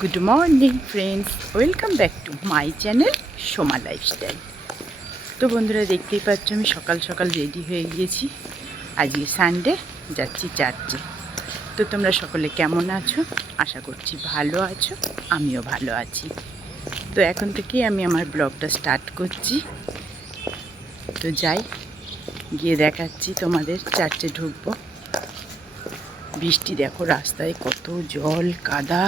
Good morning friends, welcome back to my channel Soma lifestyle. তো বন্ধুরা, দেখতেই পাচ্ছ আমি সকাল সকাল রেডি হয়ে গিয়েছি। আজকে সানডে, যাচ্ছি চার্চে। তো তোমরা সকলে কেমন আছো? আশা করছি ভালো আছো, আমিও ভালো আছি। তো এখন থেকেই আমি আমার ব্লগটা স্টার্ট করছি। তো যাই, গিয়ে দেখাচ্ছি তোমাদের। চার্চে ঢুকবো। বৃষ্টি দেখো, রাস্তায় কত জল কাদা।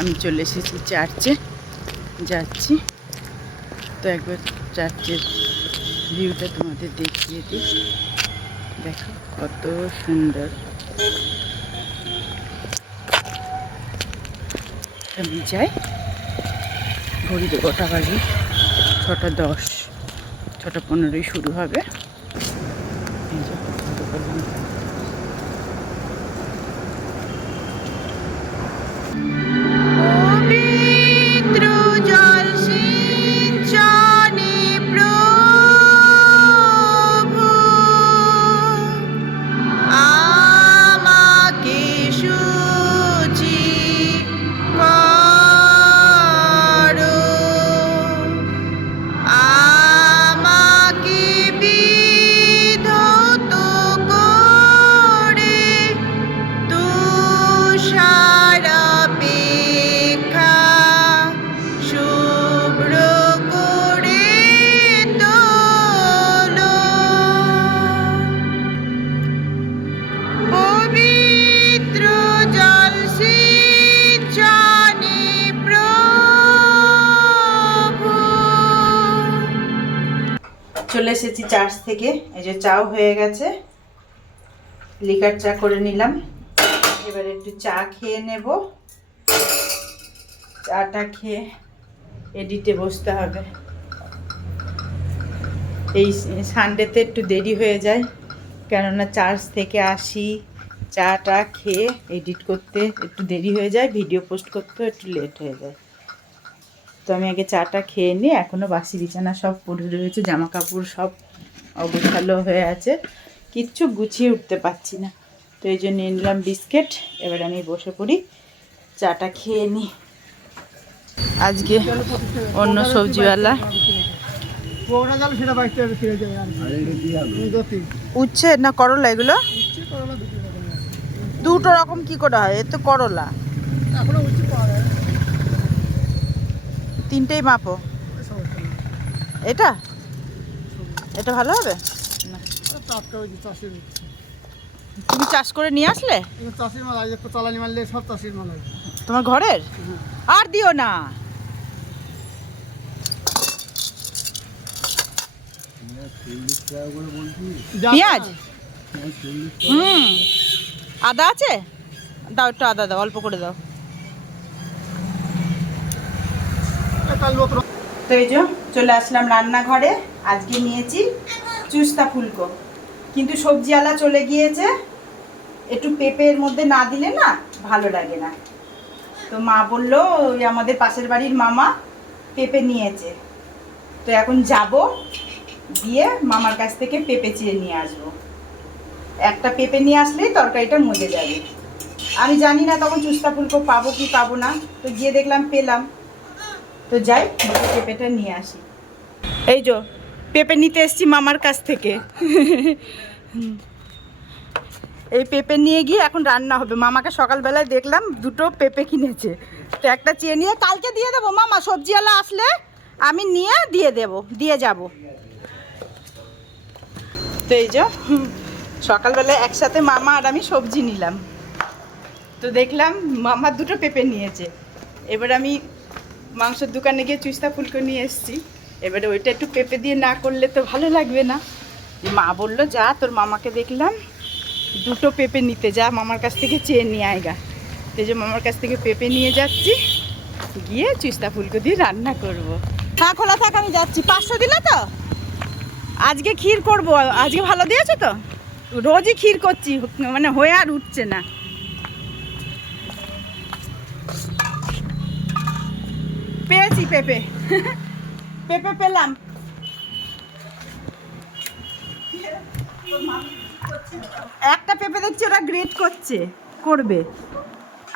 আমি চলে এসেছি চার্চে, যাচ্ছি। তো একবার চার্চের ভিউটা তোমাদের দেখিয়ে দিই। দেখো কত সুন্দর। আমি যাই। ঘড়িতে কটা বাজে? 6:10, 6:15 শুরু হবে। এই যে চলে এসেছি চার্চ থেকে। এই যে চাও হয়ে গেছে, লিকার চা করে নিলাম। এবার একটু চা খেয়ে নেব। চাটা খেয়ে এডিটে বসতে হবে। এই সানডেতে একটু দেরি হয়ে যায়, কেননা চার্চ থেকে আসি, চাটা খেয়ে এডিট করতে একটু দেরি হয়ে যায়, ভিডিও পোস্ট করতে একটু লেট হয়ে যায়। তো আমি আগে চাটা খেয়ে নিই। এখনও বাসি বিছানা সব পড়ে রয়েছে, জামা কাপড় সব অগোছালো হয়ে আছে, কিচ্ছু গুছিয়ে উঠতে পারছি না। তো এই জন্য নিলাম বিস্কিট। এবার আমি বসে পড়ি, চাটা খেয়ে নিই। আজকে অন্য সবজিওয়ালা উচ্ছে না করলা, এগুলো দুটো রকম কি করে হয়? এ তো করলা, তিনটেই মাপো। এটা এটা ভালো হবে না? তুমি চাষ করে নিয়ে আসলে? তোমার ঘরের? আর দিও না। পেঁয়াজ, আদা আছে? দাও একটু আদা দাও, অল্প করে দাও। তো এই যে চলে আসলাম রান্নাঘরে। আজকে নিয়েছি চুস্তা ফুলকো, কিন্তু সবজিওয়ালা চলে গিয়েছে। একটু পেঁপের মধ্যে না দিলে না ভালো লাগে না। তো মা বললো, ওই আমাদের পাশের বাড়ির মামা পেঁপে নিয়েছে। তো এখন যাব, দিয়ে মামার কাছ থেকে পেঁপে চিড়ে নিয়ে আসবো। একটা পেঁপে নিয়ে আসলেই তরকারিটা মজে যাবে। আমি জানি না তখন চুস্তা ফুলকো পাবো কি পাবো না। তো গিয়ে দেখলাম পেলাম। তো যাই, পেঁপেটা নিয়ে আসি। এই যে পেঁপে নিতে এসছি মামার কাছ থেকে। এই পেঁপে নিয়ে গিয়ে এখন রান্না হবে। মামাকে সকালবেলায় দেখলাম দুটো পেঁপে কিনেছে। তো একটা চেয়ে নিয়ে কালকে দিয়ে দেবো মামা, সবজিওয়ালা আসলে আমি নিয়ে দিয়ে যাব। তো এই যে সকালবেলায় একসাথে মামা আর আমি সবজি নিলাম। তো দেখলাম মামা দুটো পেঁপে নিয়েছে। এবার আমি মাংসের দোকানে গিয়ে চুস্তা ফুলকো নিয়ে এসেছি। এবারে ওইটা একটু পেঁপে দিয়ে না করলে তো ভালো লাগবে না। মা বললো, যা তোর মামাকে দেখলাম দুটো পেঁপে নিতে, যা মামার কাছ থেকে চেয়ে নিয়ে আয়গা। এই যে মামার কাছ থেকে পেঁপে নিয়ে যাচ্ছি, গিয়ে চুস্তা ফুলকো দিয়ে রান্না করব। হ্যাঁ, খোলা থাক, আমি যাচ্ছি। 500 দিলে তো? আজকে ক্ষীর করব। আজকে ভালো দিয়েছো তো? রোজই ক্ষীর করছি, মানে হয়ে আর উঠছে না। পেয়েছি পেঁপে, পেঁপে পেলাম। একটা পেঁপে দেখছি ওরা গ্রেট করবে।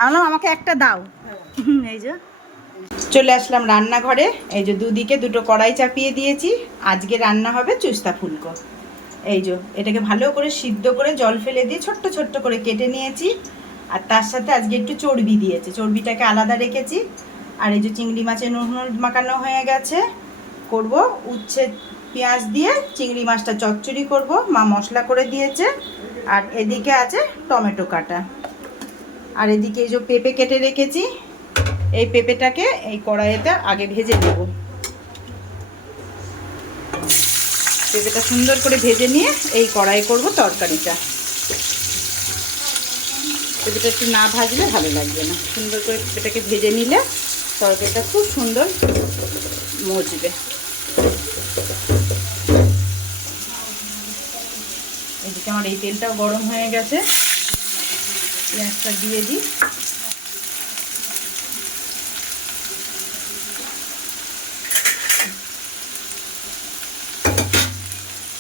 আনলাম, আমাকে একটা দাও। এই যে চলে আসলাম রান্নাঘরে। এই যে দুদিকে দুটো কড়াই চাপিয়ে দিয়েছি। আজকে রান্না হবে চুস্তা ফুলকো। এই যে এটাকে ভালো করে সিদ্ধ করে জল ফেলে দিয়ে ছোট্ট ছোট্ট করে কেটে নিয়েছি। আর তার সাথে আজকে একটু চর্বি দিয়েছে, চর্বিটাকে আলাদা রেখেছি। আর এই যে চিংড়ি মাছের নুন হলুদ মাখানো হয়ে গেছে। করব উচ্ছে পেঁয়াজ দিয়ে চিংড়ি মাছটা চচ্চড়ি করব, মা মশলা করে দিয়েছে। আর এদিকে আছে টমেটো কাটা। আর এদিকে এই যে পেঁপে কেটে রেখেছি, এই পেঁপেটাকে এই কড়াইতে আগে ভেজে নেব। পেঁপেটা সুন্দর করে ভেজে নিয়ে এই কড়াই করব তরকারিটা। পেঁপেটা একটু না ভাজলে ভালো লাগবে না, সুন্দর করে পেঁপেটাকে ভেজে নিলে তরকারিটা খুব সুন্দর মজবে। এদিকে আমার এই তেলটাও গরম হয়ে গেছে, পেঁয়াজটা দিয়ে দিই।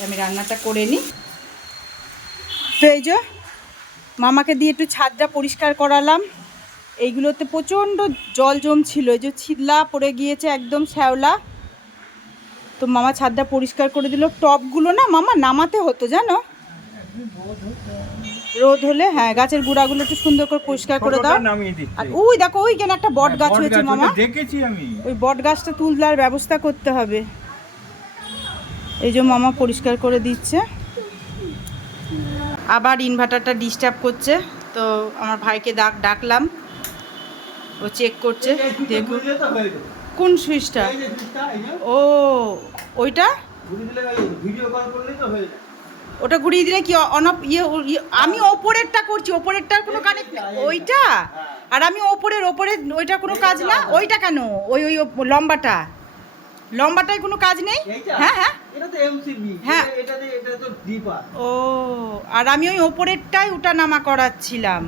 আমি রান্নাটা করে নিই। তো এই যে মামাকে দিয়ে একটু ছাদটা পরিষ্কার করালাম। এইগুলোতে প্রচণ্ড জল জমছিল, এই যে ছিদলা পড়ে গিয়েছে, একদম শ্যাওলা। তো মামা ছাদটা পরিষ্কার করে দিল। টবগুলো না মামা নামাতে হতো জানো, রোদ হলে। হ্যাঁ, গাছের গুঁড়াগুলো একটু সুন্দর করে পরিষ্কার করে দাও। আর ওই দেখো ওইখানে একটা বট গাছ হয়েছে মামা, দেখেছি আমি। ওই বট গাছটা তুলার ব্যবস্থা করতে হবে। এই যে মামা পরিষ্কার করে দিচ্ছে। আবার ইনভার্টারটা ডিস্টার্ব করছে, তো আমার ভাইকে ডাকলাম, ও চেক করছে। দেখুন কোন সুইচটা, ও ওইটা ওটা ঘুরিয়ে দিলে কি অন অফ আমি ওপরেরটা করছি, ওপরেরটার কোনো কানেক্ট ওইটা। আর আমি ওপরের ওইটা কোনো কাজ না। ওইটা কেন, ওই ওই লম্বাটা, লম্বাটায় কোনো কাজ নেই। হ্যাঁ হ্যাঁ হ্যাঁ, ও আর আমি ওই ওপরেরটাই ওটা নামা করাচ্ছিলাম,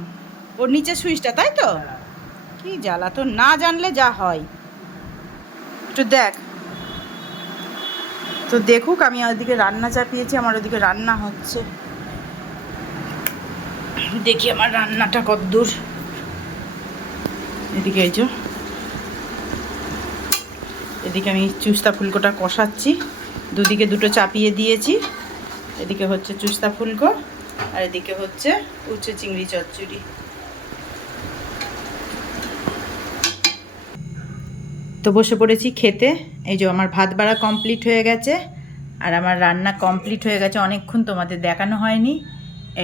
ওর নিচে সুইচটা, তাই তো? কি জ্বালা, তো না জানলে যা হয়। একটু দেখ তো, দেখুক। আমি ওদিকে রান্না চাপিয়েছি, আমার ওদিকে রান্না হচ্ছে। দেখি আমার রান্নাটা কতদূর। এদিকে এই যে এদিকে আমি চুস্তা ফুলকোটা কষাচ্ছি, দুদিকে দুটো চাপিয়ে দিয়েছি। এদিকে হচ্ছে চুস্তা ফুলকো, আর এদিকে হচ্ছে উচ্ছে চিংড়ি চচ্চড়ি। তো বসে পড়েছি খেতে। এই যে আমার ভাত বাড়া কমপ্লিট হয়ে গেছে, আর আমার রান্না কমপ্লিট হয়ে গেছে। অনেকক্ষণ তোমাদের দেখানো হয়নি।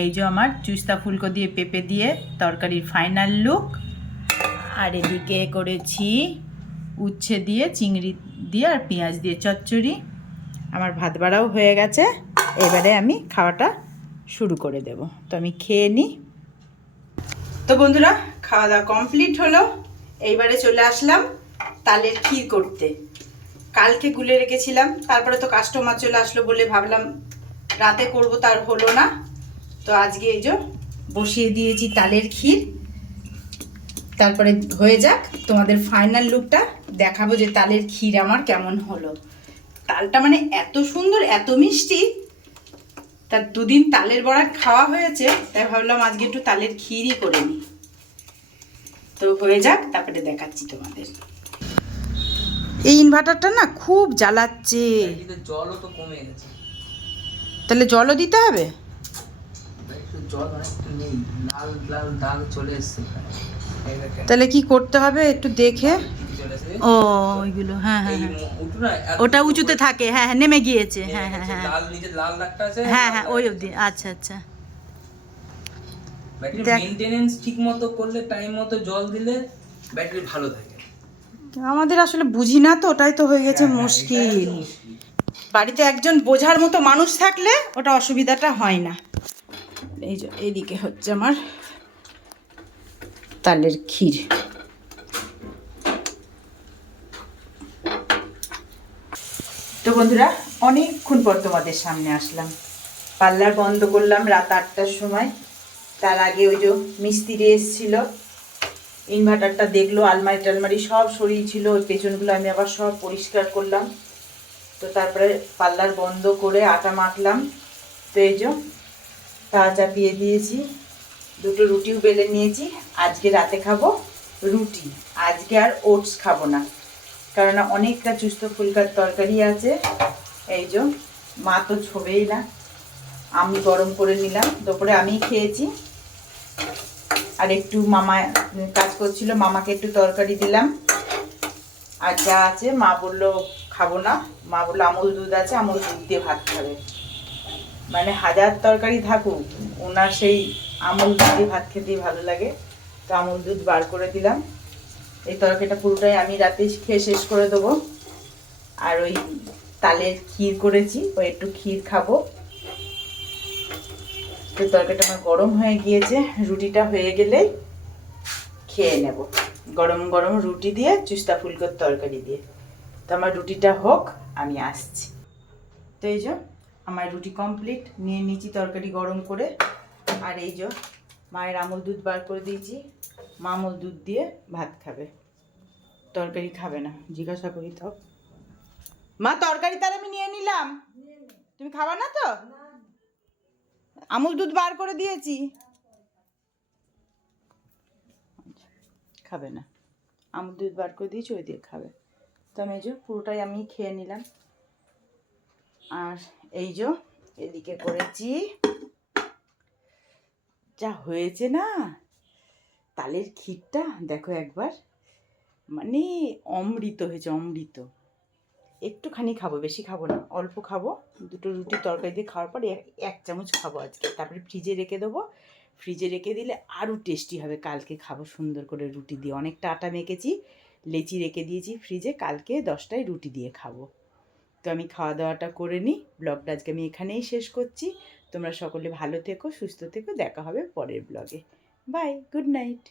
এই যে আমার চুস্তা ফুলকো দিয়ে পেঁপে দিয়ে তরকারির ফাইনাল লুক। আর এদিকে করেছি উচ্ছে দিয়ে চিংড়ি দিয়ে আর পেঁয়াজ দিয়ে চচ্চড়ি। আমার ভাত বাড়াও হয়ে গেছে, এবারে আমি খাওয়াটা শুরু করে দেব। তো আমি খেয়ে নিই। তো বন্ধুরা, খাওয়া দাওয়া কমপ্লিট হলো। এইবারে চলে আসলাম তালের ক্ষীর করতে। কালকে গুলে রেখেছিলাম, তারপরে তো কাস্টমার চলে আসলো বলে ভাবলাম রাতে করব, তার হলো না। তো আজকে এই যে বসিয়ে দিয়েছি তালের ক্ষীর। তারপরে হয়ে যাক, তোমাদের ফাইনাল লুকটা দেখাবো যে তালের ক্ষীর আমার কেমন হলো। তালটা মানে এত সুন্দর, এত মিষ্টি। তার দুদিন তালের বড়া খাওয়া হয়েছে, তাই ভাবলাম আজকে একটু তালের ক্ষীরই করে নিই। তো হয়ে যাক, তারপরে দেখাচ্ছি তোমাদের। এই ইনভার্টারটা না খুব জ্বালাচ্ছে। জলও তো কমে গেছে, তাহলে জলও দিতে হবে। জল অনেকটা নেই, লাল লাল দাগ চলে এসছে। তাহলে কি করতে হবে একটু দেখে। ও ওইগুলো, হ্যাঁ হ্যাঁ হ্যাঁ, ওটা উঁচুতে থাকে। হ্যাঁ হ্যাঁ, নেমে গিয়েছে। হ্যাঁ হ্যাঁ হ্যাঁ, লাল নিচে লাল দাগটা আছে। হ্যাঁ হ্যাঁ, ওই অবধি। আচ্ছা আচ্ছা, ব্যাটারি মেইনটেনেন্স ঠিকমতো করলে, টাইম মতো জল দিলে ব্যাটারি ভালো থাকে। আমাদের আসলে বুঝি না তো, ওটাই তো হয়ে গেছে মুশকিল। বাড়িতে একজন বোঝার মতো মানুষ থাকলে ওটা অসুবিধাটা হয় না। এই যে এইদিকে হচ্ছে আমার তালের ক্ষীর। তো বন্ধুরা, অনেকক্ষণ পর তোমাদের সামনে আসলাম। পার্লার বন্ধ করলাম রাত 8টার সময়। তার আগে ওই যে মিস্ত্রি এসেছিল, ইনভার্টারটা দেখলো, আলমারি টালমারি সব সরিয়েছিল, ওই পেছনগুলো আমি আবার সব পরিষ্কার করলাম। তো তারপরে পার্লার বন্ধ করে আটা মাখলাম। তো এই যে তা চাপিয়ে দিয়েছি। দুটো রুটিও বেলে নিয়েছি। আজকে রাতে খাবো রুটি, আজকে আর ওটস খাবো না, কারণ অনেকটা চুস্তো ফুলকার তরকারি আছে। এই যে মা তো ছবেই না, আমি গরম করে নিলাম, দুপুরে আমি খেয়েছি। আর একটু মামা কাজ করছিল, মামাকে একটু তরকারি দিলাম। আর যা আছে মা বললো খাবো না, মা বললো আমুল দুধ আছে, আমুল দুধ দিয়ে ভাত খাবে। মানে হাজার তরকারি থাকুক, ওনার সেই আমুল দুধ দিয়ে ভাত খেতেই ভালো লাগে। তো আমুল দুধ বার করে দিলাম। এই তরকারিটা পুরোটাই আমি রাতে খেয়ে শেষ করে দেবো। আর ওই তালের ক্ষীর করেছি, ওই একটু ক্ষীর খাবো। তো তরকারিটা আমার গরম হয়ে গিয়েছে, রুটিটা হয়ে গেলেই খেয়ে নেব গরম গরম রুটি দিয়ে, চুস্তা ফুলকোর তরকারি দিয়ে। তো আমার রুটিটা হোক, আমি আসছি। তো এই যে আমার রুটি কমপ্লিট, নিয়ে নিয়েছি তরকারি গরম করে। আর এই যে মায়ের আমুল দুধ বার করে দিয়েছি, মা আমুল দুধ দিয়ে ভাত খাবে, তরকারি খাবে না। জিজ্ঞাসা করি তো, মা তরকারি তার আমি নিয়ে নিলাম, তুমি খাবা না তো? আমুল দুধ বার করে দিয়েছি, খাবে না। আমুল দুধ বার করে দিয়েছি, ওই দিয়ে খাবে। তো আমি এই যে পুরোটাই আমি খেয়ে নিলাম। আর এই যে এদিকে করেছি, যা হয়েছে না তালের ক্ষীরটা, দেখো একবার, মানে অমৃত হয়েছে, অমৃত। একটুখানি খাবো, বেশি খাবো না, অল্প খাবো। দুটো রুটি তরকারি দিয়ে খাওয়ার পর এক চামচ খাবো আজকে, তারপরে ফ্রিজে রেখে দেবো। ফ্রিজে রেখে দিলে আরও টেস্টি হবে, কালকে খাবো সুন্দর করে রুটি দিয়ে। অনেকটা আটা মেখেছি, লেচি রেখে দিয়েছি ফ্রিজে, কালকে 10টায় রুটি দিয়ে খাবো। তো আমি খাওয়া দাওয়াটা করে নিই, ব্লগটা আজকে আমি এখানেই শেষ করছি। তোমরা সকলে ভালো থেকো, সুস্থ থেকো, দেখা হবে পরের ব্লগে। Bye, good night.